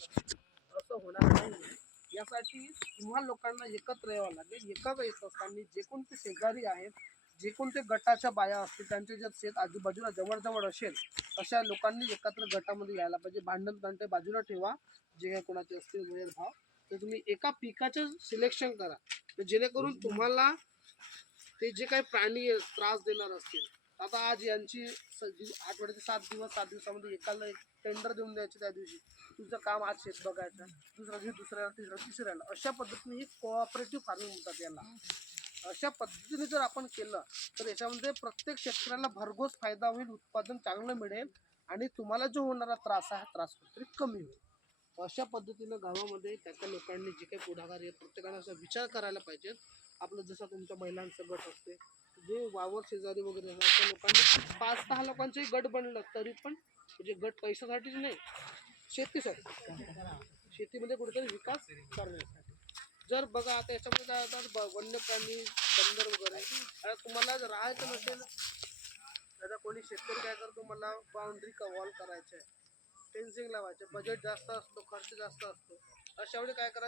असं होणार नाही. यासाठी तुम्हा लोकांना एकत्र यावं लागेल. एकत्र येत असताना जे कोणते शेजारी आहेत, जे कोणते गटाच्या बाया असतील, त्यांचे जर शेत आजूबाजूला जवळ असेल, अशा लोकांनी एकत्र गटामध्ये यायला पाहिजे. भांडण तंटे बाजूला ठेवा. जे काही कोणाचे असतील वैरभाव, तर तुम्ही एका पिकाचं सिलेक्शन करा, तर जेणेकरून तुम्हाला ते जे काही प्राणी त्रास देणार असतील, आता आज यांची आठवड्याचे 7 दिवसामध्ये एकाला एक टेंडर देऊन द्यायचे. त्या दिवशी तुमचं काम आज शेत बघायचं, दुसऱ्या दिवशी दुसऱ्याला, तिसऱ्याला, अशा पद्धतीने ही कोऑपरेटिव्ह फार्मिंग म्हणतात याला. अशा पद्धतीने जर आपण केलं तर याच्यामध्ये प्रत्येक शेतकऱ्याला भरघोस फायदा होईल, उत्पादन चांगलं मिळेल आणि तुम्हाला जो होणारा त्रास आहे हा त्रास कुठेतरी कमी होईल. अशा पद्धतीनं गावामध्ये त्या लोकांनी जे काही पुढाकार आहे, प्रत्येकाने असा विचार करायला पाहिजे. आपलं जसं तुमच्या महिलांचं गट असते, जे वावर शेजारी वगैरे अशा लोकांनी 5-6 लोकांचंही गट बनलं तरी पण, म्हणजे गट पैशासाठीच नाही, शेतीसाठी, शेतीमध्ये कुठेतरी विकास करण्यासाठी. जर बघा आता याच्यामध्ये काय होतात, वन्य प्राणी बंदर वगैरे, आता तुम्हाला जर राहायचं नसेल, आता कोणी शेतकरी काय करतो, मला बाउंड्री वॉल करायचं आहे, फेन्सिंग लावायचं, बजेट जास्त असतो, खर्च जास्त असतो, अशा वेळी काय करायचं,